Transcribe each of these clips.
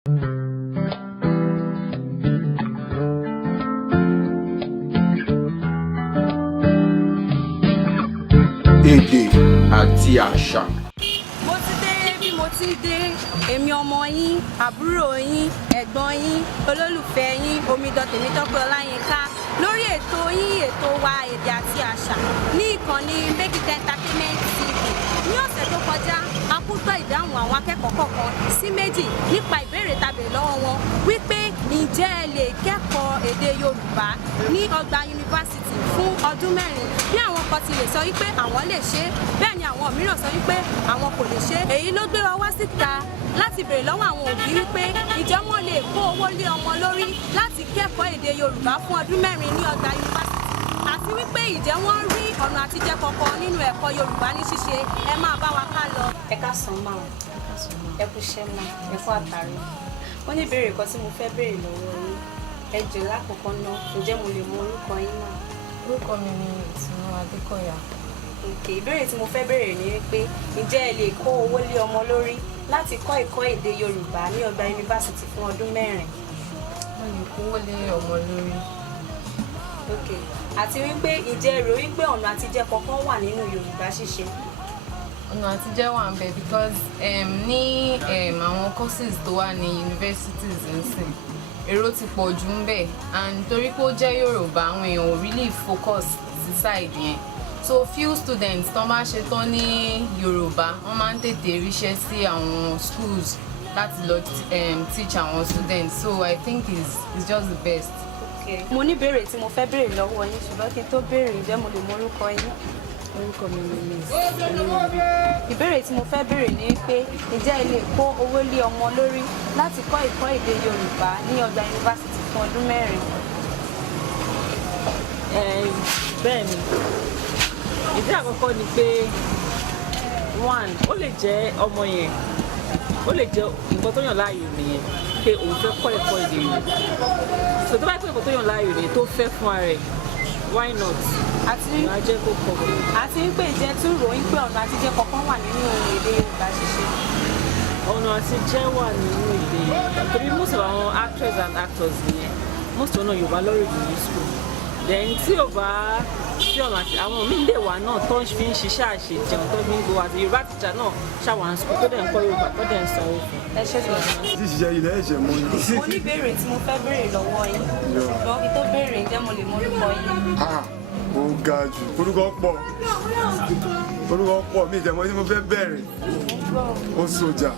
Èdè àti àṣà. Mo ti dé bí mo ti dé, èmi ọmọ yín, àbúrò yín, ẹ̀gbọ́n yín, olólùfẹ́ yín, omidan Tèmítọ́pẹ́ Ọláyínká lórí ètò yín, ètò wa èdè àti àṣà ní ìkànnì Make It Entertainment TV. Ní ọ̀sẹ̀ tó kọjá, a kú gbọ́ ìdáhùn àwọn akẹ́kọ̀ọ́ kọ̀ọ̀kan sí méjì nípa ìbéèrè tá bèèrè lọ́wọ́ wọn wípé ǹjẹ́ ẹ lè kẹ́kọ̀ọ́ èdè Yorùbá ní ọgbà yunifásitì fún ọdún 4. Bí àwọn kan ti lè sọ wípé àwọn lè ṣe, bẹ́ẹ̀ ni àwọn mìíràn sọ wípé àwọn kò lè ṣe. Èyí ló gbé wa wá síta láti béèrè lọ́wọ́ àwọn òbí wípé ǹjẹ́ wọ́n lè kó owó lé ọmọ lórí láti kẹ́kọ̀ọ́ èdè Yorùbá fún ọdún 4 ní ọgbà yunifásitì, àti wípé ǹjẹ́ wọ́n rí ọ̀nà àtijẹ kankan nínú ẹ̀kọ́ Yorùbá ní ṣíṣe. Ẹ máa bá wa ká lọ. Ẹ káàsán máa, ẹ kú iṣẹ́ máa, ẹ kú àtàrí. Wọ́n ní ìbéèrè kan tí mo fẹ́ béèrè lọ́wọ́ yín. Ẹ jọ̀ọ́ lákọ̀ọ́kọ́ náà, ǹjẹ́ mo lè mọ orúkọ yín náà? Orúkọ mi ni Ìtùnú Adékọ̀yà. Okay, ìbéèrè tí mo fẹ́ béèrè ni wípé ǹjẹ́ ẹ lè kó owó lé ọmọ lórí láti kọ́ ẹ̀kọ́ èdè Yorùbá ní ọgbà yunifásitì fún ọdún 4? Mo lè kówó lé ọmọ lórí. Okay, àti wípé ǹjẹ́ ẹ rò wípé ọ̀nà àtijẹ kankan wà nínú Yorùbá ṣíṣe? Ọ̀nà àtijẹ wà ń bẹ because ní àwọn courses tó wà ní universities nsìn èrò ti pọ̀ jù ń bẹ, and torí pé ó jẹ́ Yorùbá àwọn èèyàn ò really focus sí side yẹn, so few students tó máa ṣe tán ní Yorùbá wọ́n máa ń tètè ríṣẹ́ sí àwọn schools láti lọ teach àwọn students, so I think it's just the best. Okay, mo ní ìbéèrè tí mo fẹ́ béèrè lọ́wọ́ yín, ṣùgbọ́n kí n tó béèrè ǹjẹ́ mo lè mọ orúkọ yín? Orúkọ mi ni Miss. Ìbéèrè tí mo fẹ́ béèrè ni pé ǹjẹ́ ẹ lè kó owó lé ọmọ lórí láti kọ́ ẹ̀kọ́ èdè Yorùbá ní ọgbà yunifásitì fún ọdún 4? Bẹ́ẹ̀ ni, ìdí àkọ́kọ́ ni pé 1, ó lè jẹ́ ọmọ yẹn, ó lè jẹ́ nǹkan tó yàn láàyò nìyẹn pé òun fẹ́ kọ́ ẹ̀kọ́ èdè Yorùbá. So tó bá pẹ́ nǹkan tó yàn láàyò nìyẹn tó fẹ́ fún ara rẹ̀, why not? Máa jẹ́ kó kọ́. Àti wípé ìjẹ́ tún ròyìn pé ọ̀nà àtijẹ kankan wà nínú èdè Yorùbá ṣíṣe. Ọ̀nà àtijẹ wà nínú èdè Yorùbá torí most of àwọn actors and actors nìyẹn, most of them Yorùbá lórí ìdílé school. Then tí ò bá sí ọ̀nà àti àwọn míì lè wà náà tó fi ń ṣiṣẹ́ àṣejẹun tó fi ń gbowó àti Yorùbá teacher náà ṣàwọn school tó dẹ̀ ń kọ́ Yorùbá tó dẹ̀ ń sanwó fún. Ẹ ṣe tó. Tí ìṣiṣẹ́ ilẹ̀ ẹ̀ṣẹ̀ mọ́ ni. Mo ní ìbéèrè tí mo fẹ́ béèrè lọ́wọ́ yín, ṣùgbọ́n kí tó béèrè ǹjẹ́ mo lè mọ orúkọ yín? Ó ga jù, orúkọ pọ̀ mi ìjẹ̀mọ́ tí mo fẹ́ bẹ̀rẹ̀. Ó sójà,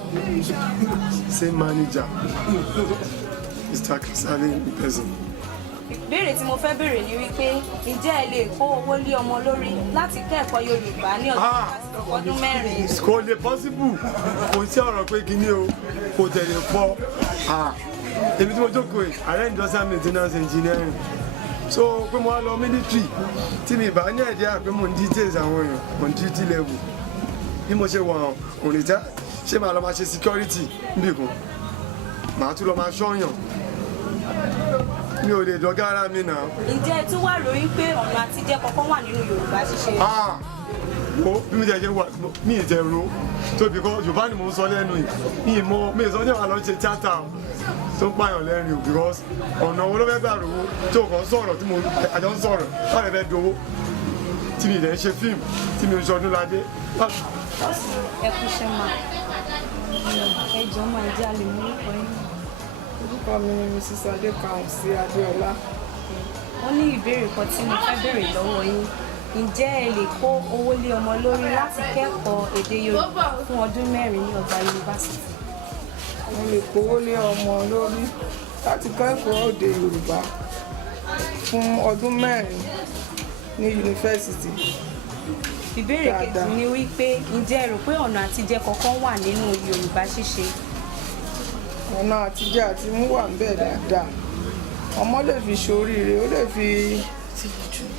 ṣé manager, Mr. Kasali in person. Ìbéèrè tí mo fẹ́ béèrè ni wípé ǹjẹ́ ẹ lè kó owó lé ọmọ lórí láti kẹ́kọ̀ọ́ Yorùbá ní ọdún 4? Kò lè possible, kò sí ọ̀rọ̀ pé kíní o, kò tẹ̀lé pọ̀. Èmi tí mo jókòó yìí, ààrẹ industrial maintenance engineering. So pé mo wá lọ military tí mi bá ní ẹ̀dẹ́ àpé mo ń details àwọn èèyàn on duty level. Bí mo ṣe wà òrìṣà, ṣé màá lọ máa ṣe security níbìkan? Màá tún lọ máa ṣọ́yàn. Mi ò lè dọ́gá ara mi náà. Ǹjẹ́ ẹ tún wá ròyìn pé ọ̀nà àtijẹ kankan wà nínú Yorùbá ṣíṣe? Bí mi jẹ́ wà mí ìjẹ̀rọ tó bí kọ́ Yorùbá ni mo ń sọ lẹ́nu yìí. Mi ìsọ ní wà lọ ṣe tíátà tó ń pààyàn lẹ́rìn o because ọ̀nà owó ló fẹ́ gbà rówó tí o kàn sọ̀rọ̀ tí àjọ ń sọ̀rọ̀ wọ́n lè fẹ́ dowó tí mi ìdẹ̀ ń ṣe fíìmù tí mi ń ṣe Ọdúnládé. Ẹ kú iṣẹ́ máa. Ẹ jọ̀ọ́ máa jẹ́ àlè mú orúkọ yín. Orúkọ mi ni Mrs. Adékàùnsí Adéọlá. Wọ́n ní ìbéèrè kan tí mo fẹ́ béèrè lọ́wọ́ yín. Ǹjẹ́ ẹ lè kó owó lé ọmọ lórí láti kẹ́kọ̀ọ́ èdè Yorùbá fún ọdún 4 ní ọgbà yunifásitì? Mo lè kówó lé ọmọ lórí láti kẹ́kọ̀ọ́ èdè Yorùbá fún ọdún 4 ní yunifásitì. Ìbéèrè kejì ni wípé ǹjẹ́ ẹ rò pé ọ̀nà àtijẹ kankan wà nínú Yorùbá ṣíṣe? Ọ̀nà àtijẹ àti mú wà ń bẹ dáadáa. Ọmọ lè fi ṣoríire, ó lè fi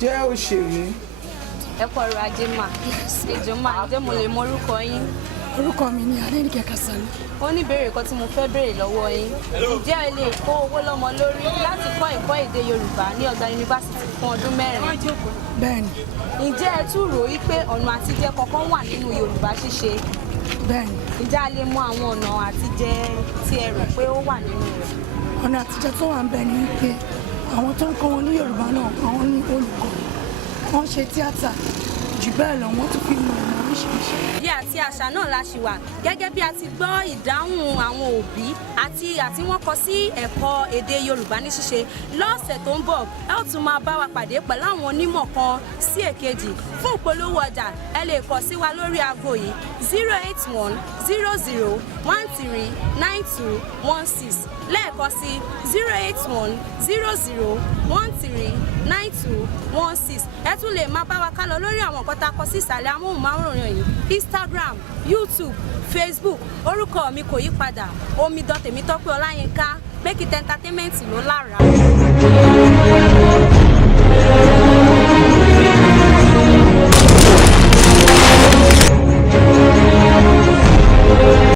jẹ́ òṣèré. Ẹ kú ọrọ̀ ajé mà. Ẹjọ́ mà, ǹjẹ́ mo lè mọ orúkọ yín? Orúkọ mi ni Adéníkẹ́ Kasali. Ó ní ìbéèrè kan tí mo fẹ́ béèrè lọ́wọ́ yín. Ǹjẹ́ ẹ lè kó owó lọ́mọ lórí láti kọ́ ẹ̀kọ́ èdè Yorùbá ní ọgbà yunifásitì fún ọdún 4? Bẹ́ẹ̀ni. Ǹjẹ́ ẹ tún rò wípé ọ̀nà àtijẹ kankan wà nínú Yorùbá ṣíṣe? Bẹ́ẹ̀ni. Ǹjẹ́ a lè mọ àwọn ọ̀nà àtijẹ tí ẹ rò pé ó wà nínú rẹ̀? Ọ̀nà àtijọ́ tó wà ń bẹ ni pé àwọn tó ń kọ́ wọn ní Yorùbá náà àwọn ní olùkọ́ wọ́n ṣe tíátà jù bẹ́ẹ̀ lọ wọ́n tún fi mọ ọ̀nà oríṣiríṣi. Bí àti àṣà náà la ṣì wà gẹ́gẹ́ bí a ti gbọ́ ìdáhùn àwọn òbí àti wọ́n kọ sí ẹ̀kọ́ èdè Yorùbá ní ṣíṣe. Lọ́sẹ̀ tó ń bọ̀ ẹ ó tún máa bá wa pàdé pẹ̀lú àwọn onímọ̀ kan sí èkejì. Fún ìpolówó ọjà ẹ lè kọ sí wa lórí aago yìí 08100139216 lẹ́ẹ̀kan sí 08100139216. Ẹ tún lè máa bá wa ká lọ lórí àwọn nǹkan tá a kọ sí ìsàlẹ̀ amóhùnmáwòrán yìí Instagram, YouTube, Facebook. Orúkọ mi kò yí padà, Omidan Tèmítọ́pẹ́ Ọláyínká, Make It Entertainment ló lára.